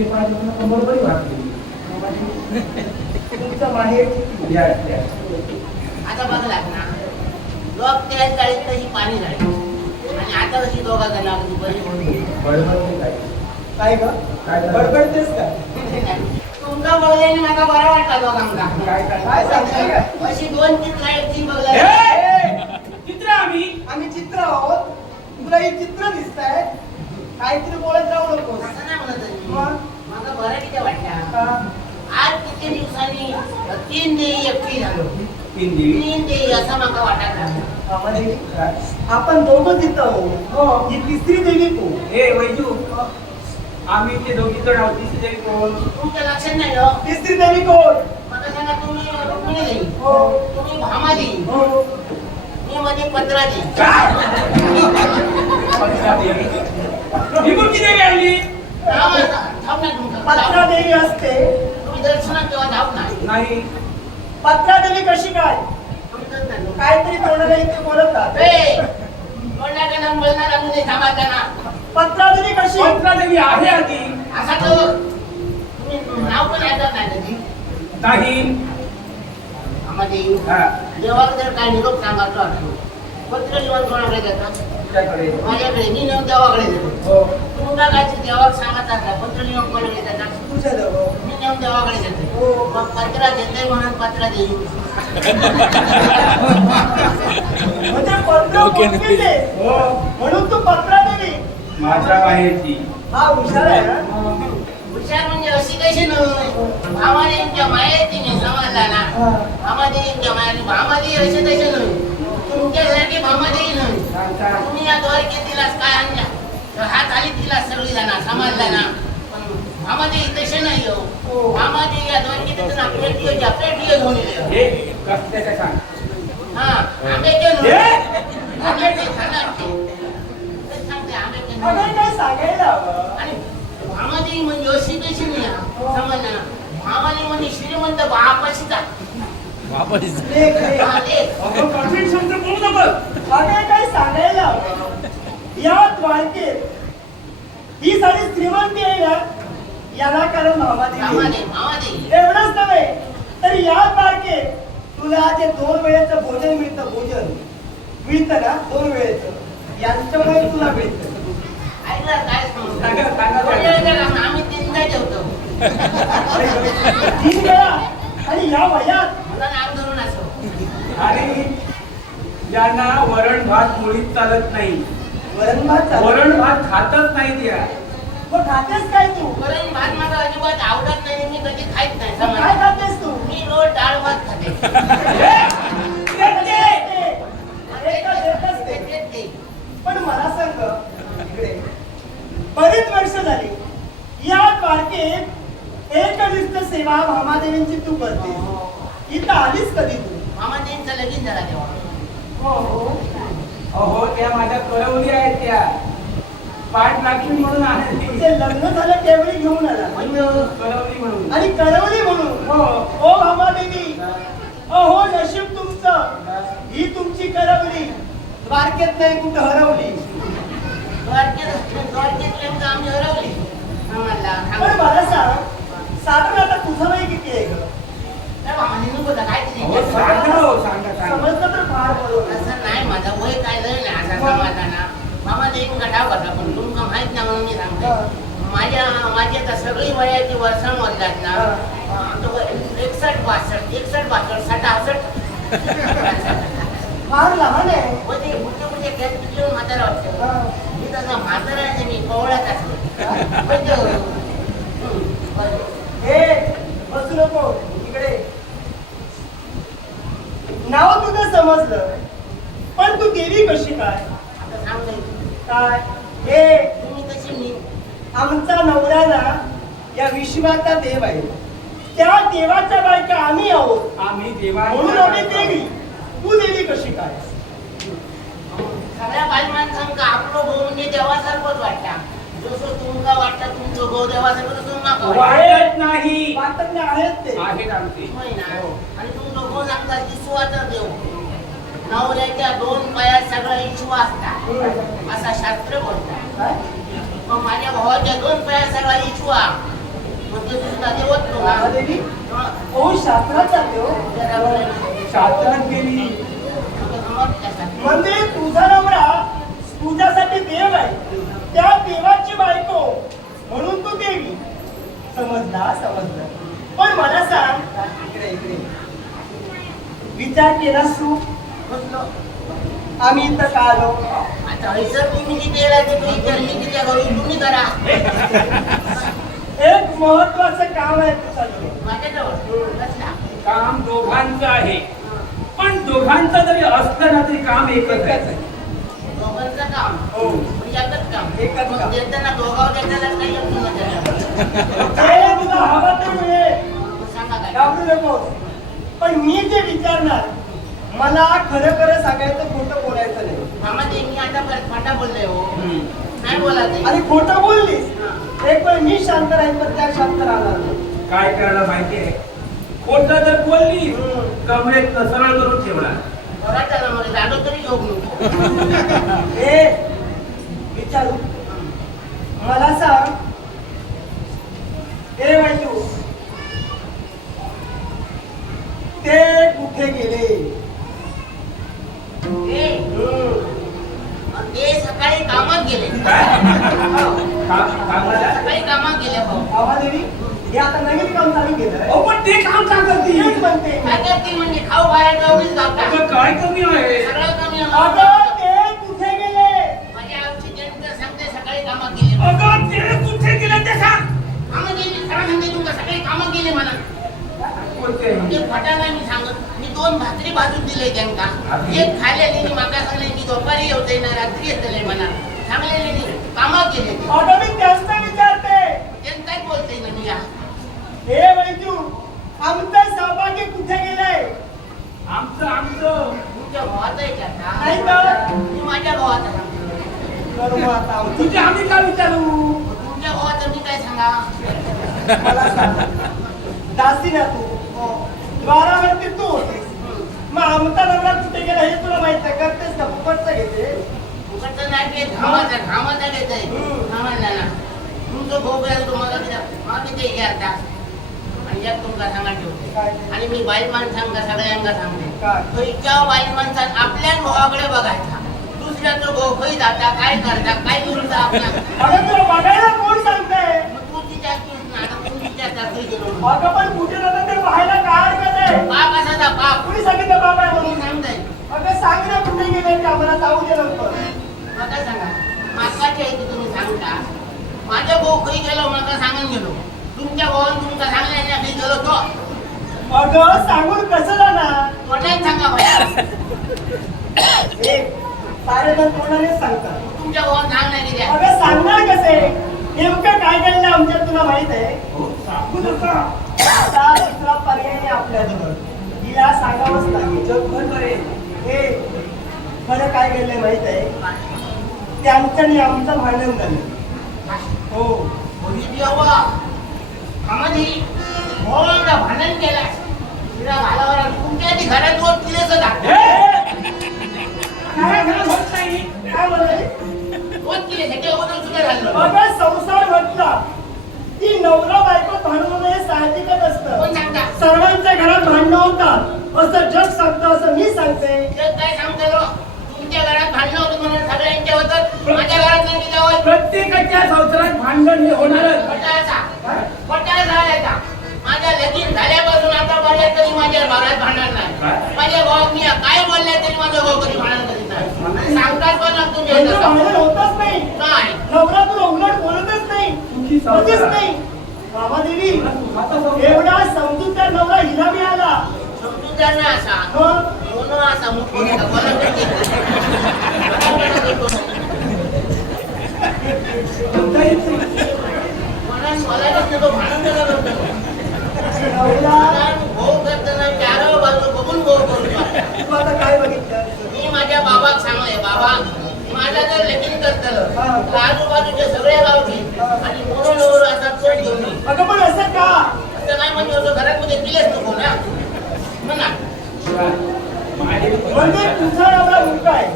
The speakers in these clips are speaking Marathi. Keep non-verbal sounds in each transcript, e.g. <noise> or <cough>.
तिथे पाहिजे तुला कंबर बरी वाटली. तुमचं माहेर किती? या या. आता बघलात ना लोक त्या चाळीत कशी पाणी झाली. आणि आता कशी दोघा जण अगदी बरी होऊन बडबड काय? काय ग? काय झालं? बडबडतेस का? मला बरा वाटला काय काय अशी दोन चित्र आहेत ती चित्र आम्ही. आम्ही चित्र आहोत. तुला ही चित्र दिसत काहीतरी बोलत राहू नकोस. असं नाही म्हणत बरं किती वाटल्या का? आज किती दिवसांनी? तीन देवी एकटी झालो तीन देवी तीन देवी असं मला वाटायला आम्हाला काय? आपण दोघं तिथं हो. ही तिसरी देवी तू ए वैजू. आम्ही ते दोघी जण आहोत. तिथे देवी कोण? तुमच्या लक्षात नाही हो? तिसरी देवी कोण? मला सांगा तुम्ही रुक्मिणी देवी? हो. तुम्ही भामा देवी? हो. मी मध्ये पत्रा देवी. पंचा देवी. ही कोणती देवी आणली. नाव आहे का? ठाऊक नाही तुमचं. पत्रा देवी असते तुम्ही दर्शनात तेव्हा नाही कशी काय. काहीतरी तोंडाला इथे बोलतात कोणाकडे बोलणार आम्ही नाही थांबायचं ना. पत्रा देवी कशी पंचा देवी आहे आधी असा तो तुम्ही नाव पण ऐकत नाही. नाही आम्हाला हा देवाला जर काय निरोप सांगायचा असलो पत्र लिहून कोणाकडे देतात तुझ्याकडे माझ्याकडे मी नेऊन देवाकडे देतो. हो. तुम्हाला काय ते देवाला सांगायचं असलं पत्र लिहून कोणाकडे देतात तुझ्या जवळ मी नेऊन देवाकडे देते. हो. मग पत्रा देते म्हणून पत्रा देईल. म्हणजे. हो. म्हणून तू पत्रा देवी. माझ्या बाहेरची. हा हुशार आहे ना हुशार म्हणजे अशी कशी नव्हे? भामादेवींच्या मायेची नाही समजला ना. हा. भामादेवींच्या मायाने भामादेवी अशी तशी नव्हे. तुमच्यासारखी भामादेवी नव्हे तुम्ही या द्वारकेत दिलास काय आणल्या? तर हात आली तिला सगळी जण समजला ना पण भामादेवी तसे नाही हो. हो. भामादेवी या द्वारकेत ना पेटियो ज्या पेटियो घेऊन येले हे. हा आंब्याचे हे? आंब्याचे सांगते आंब्याचे आणि भामादेवी म्हणजे अशी कशी नाही हा. समजलं? ना भामादेवी म्हणजे श्रीमंत बापाशीचा लेख अगं कठीण शब्द बोलू नको अगं काय सांगायला या द्वारकेत ही सारी श्रीमंती आहे ना याला कारण भामादेवी एवढंच नव्हे तर या द्वारकेत तुला जे दोन वेळेचं भोजन मिळतं भोजन मिळतं ना दोन वेळेचं यांच्यामुळे तुला मिळतं. तीन वेळा? आणि या वयात मला नाव धरून असो. आणि ज्यांना वरण भात मुळीच चालत नाही. वरण भात. वरण भात खातच नाही त्या. मग खातेस काय तू? वरण भात मला अजिबात आवडत नाही मी कधी खात नाही. मग काय? खातेस तू? मी रोज डाळ भात खाते. <laughs> अरे का देतच ते. पण मला सांग इकडे. बरीच वर्ष झाली. या द्वारकेत एकनिष्ठ सेवा भामादेवींची तू करते. इथं आलीस कधी तू? मामाजींचं लगीन झाला तेव्हा. हो. हो अहो त्या माझ्या कळवली आहेत त्या. पाठ लक्ष्मी म्हणून ते लग्न झालं त्यावेळी घेऊन आला? म्हणजे कळवली म्हणून. आणि करवली म्हणून? हो. ओ भामादेवी अहो नशीब तुमचं. ही तुमची करवली. द्वारकेत नाही कुठं हरवली? द्वारकेत द्वारकेत आम्ही हरवली. आम्हाला सांगा. मला सांग. साधारण आता तुझं वय किती आहे ग. नको काय सांगा हो, सांगा सांगा. समजलं तर फार बरोबर असं नाही माझं वय काय लय नाही असा मामा देईन गटाव पण तुमका माहीत नाही म्हणून मी सांगते. माझ्या माझी आता सगळी वयाची वर्षा मोजल्यात ना. आमचं वय एकसष्ट बासष्ट एकसष्ट बासष्ट साठ हासष्ट फार लहान आहे. होते मोठे मोठे खेळ घेऊन म्हातारा वाटतं. हा. मी तसा म्हातारा आहे मी म्हणजे हम्म, बरं. ए बसू नको इकडे. नाव तुझं समजलं पण तू देवी कशी काय? आता काय? हे तुम्ही तशी मी आमचा नवरा ना या विश्वाचा देव आहे. त्या देवाच्या बायका आम्ही आहोत. आम्ही देवा म्हणून आम्ही देवी तू देवी कशी काय? सगळ्या बाई माणसांका आपलं भाऊ म्हणजे देवासारखंच वाटता. जसं तुमका वाटतं तुमचं भाऊ देवासारखं तसं नका वाटतं. वाटत नाही. वाटत आहेत ते. आहेत आमचे. होय ना हो. आणि तुमचं भाऊ सांगता ईश्वाचा देव. नवऱ्याच्या दोन पायात सगळं ईश्व असता. असा शास्त्र बोलता काय? मग माझ्या भाऊ गावाच्या दोन पया सगळा इचवा मग ते तुझा देवत तो ना महादेवी ओ शास्त्रात जाते हो शास्त्रात गेली म्हणजे तुझा नवरा तुझ्यासाठी देव आहे. त्या देवाची बायको. म्हणून तू देवी. समजला समजलं. पण मला सांग. इकडे इकडे. विचार केलास तू? आम्ही इथं का आलो? तुम्ही करा. एक महत्वाचं काम आहे कसला? काम दोघांचं आहे. पण दोघांचं जरी असलं ना तरी काम एकच आहे. दोघांचं काम. हो. एकच काम. एकच मग काम. देताना दोघावर देताना काही येत नाही जे तुला हवं ते मिळेल सांगा काय. घाबरू नकोस पण मी जे विचारणार मला खरं खरं सांगायचं खोटं बोलायचं नाही. मामा ते मी आता परत फाटा बोललोय हो. नाही बोलायचं. आणि खोटं बोललीस? एक पण मी शांत राहील पण त्या शांत राहणार नाही. काय करायला माहितीये खोट जर बोलली हम्म. कमरेत सरळ करून ठेवणार. बराच झाला मला दाडो तरी झोप नको. <laughs> ए विचारू. मला सांग ए वैजू ते अगं मी त्याच विचारते. त्यांचाच बोलते ना मी या हे वैजू आमचं सौभाग्य कुठे गेलंय? आमचं आमचं. तुमच्या भावाचं आहे का नाही आता? तर मी माझ्या भावाचं सांगतो करू आता. तुझे आम्ही का विचारू? तुमच्या भावाचं मी काय सांगा? मला सांग. दासी ना तू. हो. द्वारावरती तू होतीस. मग आमचा नवरा कुठे गेला हे तुला माहीत आहे. करतेस का? फुकटचं घेते. घेत आहे. ना. तुमचं तुम्हाला ते आणि एक तुमका सांगा ठेवते काय? आणि मी बाई माणसांका सगळ्यांका सांगते. काय? खंयच्या बाई माणसान आपल्या भावाकडे बघायचा. दुसऱ्याचं भाऊ खंय जाता काय करता काय करूचा आपल्या बघायला कोण सांगतंय तू तिच्या तू तिच्या पण कुठे ते पाहायला काय बाप असाचा बाप. कुणी सांगितलं बाबा? आहे म्हणून सांगताय? अगं सांग ना कुठे गेले ते आम्हाला जाऊ दे लवकर. मला सांगा. माकाचे आहे की तुम्ही सांगता. माझ्या भाऊ खंय गेलो मला सांगून गेलो. तुमच्या भावान तुमका सांगल्या नाही गेलो तो. अगं सांगून कसं जाणार? तोंडात सांगा मला एक सारे जण तोंडानेच सांगतात तुमच्या भावान सांग नाही गेल्या अगं सांगणार कसे नेमकं काय केलं आमच्यात तुला माहीत आहे? हो, सांगू नका. आता दुसरा पर्याय आहे आपल्याजवळ. हिला सांगावंच लागेल. जगभर बरे. हे खरं काय केलंय माहीत आहे? त्यांचं आणि आमचं भांडण झालं. हो बोली देवा भावाला भांडण केला तिला घालावर तुमच्या आधी घरात सुद्धा घाललो अगं संसार म्हटला ती नवरा बायको भांडण हे साहजिकच असतं. कोण सांगता? सर्वांच्या घरात भांडणं होतात. असं जग सांगतं असं मी सांगते. जग काय सांगतो तुमच्या घरात भांडणं होतं म्हणून सगळ्यांच्या होतात. माझ्या घरात नाही होत प्रत्येकाच्या संसारात भांडण हे होणारच पटायचा पटायचा झालायचा माझ्या लगीन झाल्यापासून आतापर्यंत तरी माझ्या घरात भांडण नाही? माझ्या भाऊ मी काय बोलले तरी माझा भाऊ कधी भांडण करीत नाही. सांगतात पण ना तुम्ही. भांडण होतच नाही. नाही नवरा तुला उलट बोलतच नाही. तुझी कधीच संसार. नाही. आता संसार. एवढा समजूतदार नवरा हिला मिळाला. समजूतदार ना असा मग म्हणून असा मुठो नका कोणाकडे घेत नाही. म्हणता येत नाही. मला बोलायलाच नको भांडण नका करू. नवरा मला भाऊ करताना चार बाजू बघून भाऊ करू तू आता काय बघितलं मी माझ्या बाबाक सांगले बाबा माझा जर लगीन करतलं हा. तर आजूबाजूचे सगळे गावचे आणि आता चढ घेऊन ये. अगं पण असं का? असं काय म्हणजे मध्ये दिलेच नको ना म्हणा म्हणजे तुझा नवरा मुलगा आहे.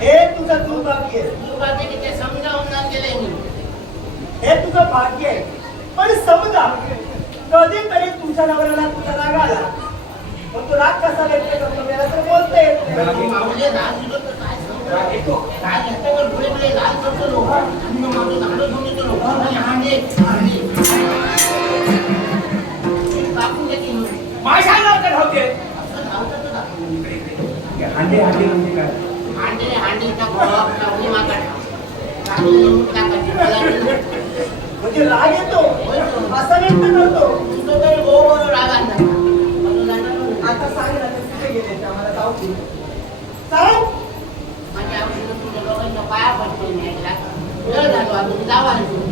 हे तुझा बाकी आहे. बाकी तिथे समजावून ना गेले मी. हे तुझं भाग्य आहे. पण समजा कधीतरी तुझ्या नवऱ्याला तुझा राग आला. मग तो राग कसा व्यक्त करतो? त्याला तर बोलता येत नाही. माऊली राग येतो तर काय सांगू? राग येतो तर डोळे बिळे लाल करतो लोक. आणि मग माझं झाडं घेऊन येतो लोक. आणि हांडे, हांडे. कापून घेते मी. माझ्या नावाचं धावते असं धावतं तर धावतं. हांडे हांडे म्हणजे काय हांडे, हांडेचा घोळा, लावणी मागा ठेव. लावणी लिंबू टाकायची, मला लिंबू. म्हणजे राग येतो असा व्यक्त करतो तुझं तरी गो गो राग आणला. माझं जाणार नाही. आता सांग ना ते कुठे गेले ते आम्हाला जाऊ दे सांग माझ्या औषधं तुझ्या दोघांच्या पाया